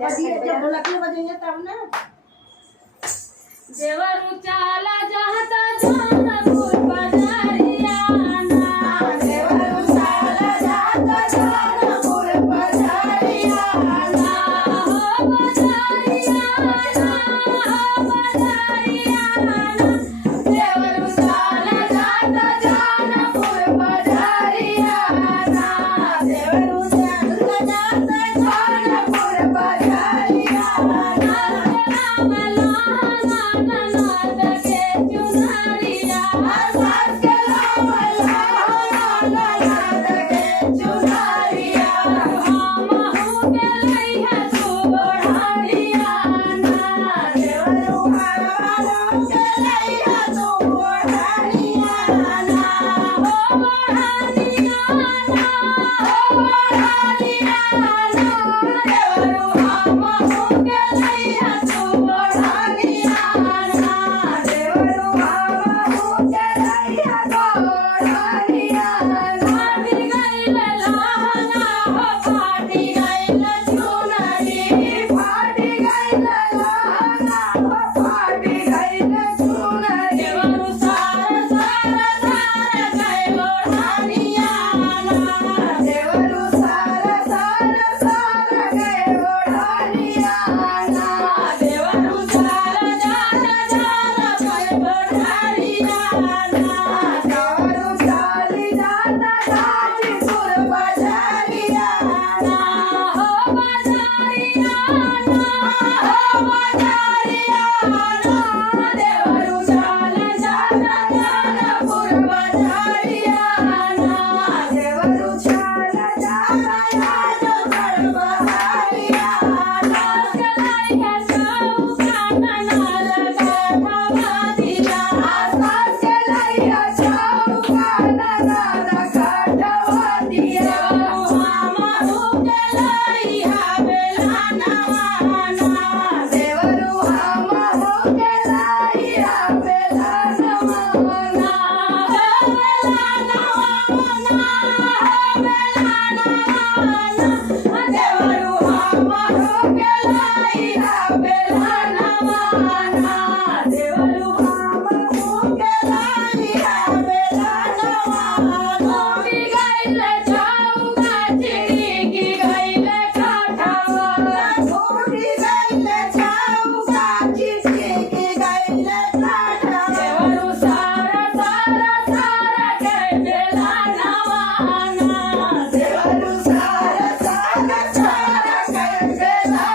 जब ढोलक में बजेंगे तब ना। देवरू चाला जाता जानपुर बाजारिया ना, देवरू चाला जाता जानपुर बाजारिया ना, हो बाजारिया ना, हो बाजारिया ना। देवरू चाला जाता जानपुर बाजारिया ना, देवरू चाला जाता जानपुर बाजारिया ना। राम लाना ननद के चुनरिया, सास के राम लाना ननद के चुनरिया, हमहु के लइहा तू बढ़िया ना। देवरू हरवालो के लइहा तू बढ़िया ना। हो बढ़िया ना, हो बढ़िया ना। देवरू हमहु के लइहा तू बढ़िया ना, देवरू हमहु के लइहा तू बढ़िया ना। फाटी गइल लहंगा हो फाटी गइल चुनरी, फाटी गइल लहंगा हो फाटी गइल चुनरी, देवरू सारा सारा सारा गइल बढ़िया ना। देवरू सारा सारा सारा गए बढ़िया ना। देवरू सारा सारा सारा गइल बढ़िया ना। देवरू चाली जाता गाजीपुर बाजारिया ना, हो बाजारिया ना, हो बाजारिया ना। देवरू चाली जाता जानपुर बाजारिया ना, देवरू चाला जाता जानपुर बाजारिया ना। कलाइया चौका ननद काठवा दिया, सास के लइहा चौका ननद काठवा दिया, हमहु के लइहा बेला नवाना। देवरू हमहु के लइहा बेला नवाना। बेला नवाना, बेला नवाना। देवरू हमहु के लइहा बेला नवाना, देवरू हमहु के लइहा बेला नवाना। टूटी गइल चौका चिड़की गइल काठवा, टूटी गइल चौका चिटकी गइल काठवा, देवरू सारा सारा सारा के बेला नवाना। देवरू सारा सारा सारा गए बेला